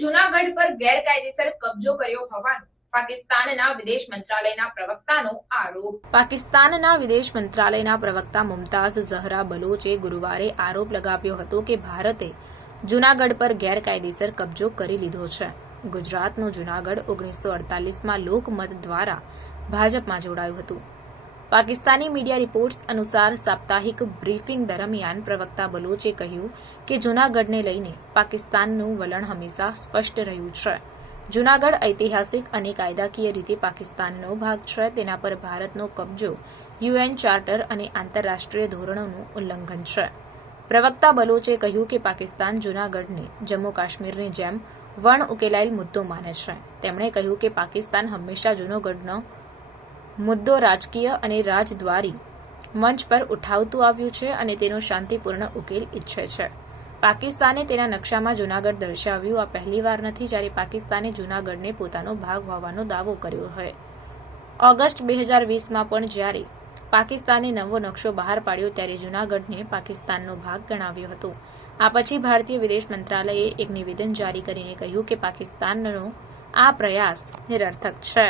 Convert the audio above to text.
જૂનાગઢ પર ગેરકાયદેસર કબજો કર્યો હોવાનું પાકિસ્તાનના વિદેશ મંત્રાલયના પ્રવક્તાનો આરોપ. પાકિસ્તાનના વિદેશ મંત્રાલયના પ્રવક્તા મુમતાઝ ઝહરા બલોચે ગુરુવારે આરોપ લગાવ્યો હતો કે ભારતે જૂનાગઢ પર ગેરકાયદેસર કબજો કરી લીધો છે. ગુજરાતનું જૂનાગઢ 1948માં લોકમત દ્વારા ભાજપમાં જોડાયું હતું. પાકિસ્તાની મીડિયા રિપોર્ટ્સ અનુસાર સાપ્તાહિક બ્રીફિંગ દરમિયાન પ્રવક્તા બલોચે કહ્યું કે જૂનાગઢને લઈને પાકિસ્તાનનું વલણ હંમેશા સ્પષ્ટ રહ્યું છે. જૂનાગઢ ઐતિહાસિક અને કાયદાકીય રીતે પાકિસ્તાનનો ભાગ છે. તેના પર ભારતનો કબજો યુએન ચાર્ટર અને આંતરરાષ્ટ્રીય ધોરણોનું ઉલ્લંઘન છે. પ્રવક્તા બલોચે કહ્યું કે પાકિસ્તાન જૂનાગઢને જમ્મુ કાશ્મીરની જેમ વણ ઉકેલાયેલ મુદ્દો માને છે. તેમણે કહ્યું કે પાકિસ્તાન હંમેશા જૂનાગઢનો મુદ્દો રાજકીય અને રાજદ્વારી મંચ પર ઉઠાવતું આવ્યું છે અને તેનો શાંતિપૂર્ણ ઉકેલ ઈચ્છે છે. પાકિસ્તાને તેના નકશામાં જૂનાગઢ દર્શાવ્યું. આ પહેલીવાર નથી જ્યારે પાકિસ્તાને જૂનાગઢને પોતાનો ભાગ હોવાનો દાવો કર્યો હોય. ઓગસ્ટ 2020માં પણ જ્યારે પાકિસ્તાને નવો નકશો બહાર પાડ્યો ત્યારે જૂનાગઢને પાકિસ્તાનનો ભાગ ગણાવ્યો હતો. આ પછી ભારતીય વિદેશ મંત્રાલયે એક નિવેદન જારી કરીને કહ્યું કે પાકિસ્તાનનો આ પ્રયાસ નિરર્થક છે.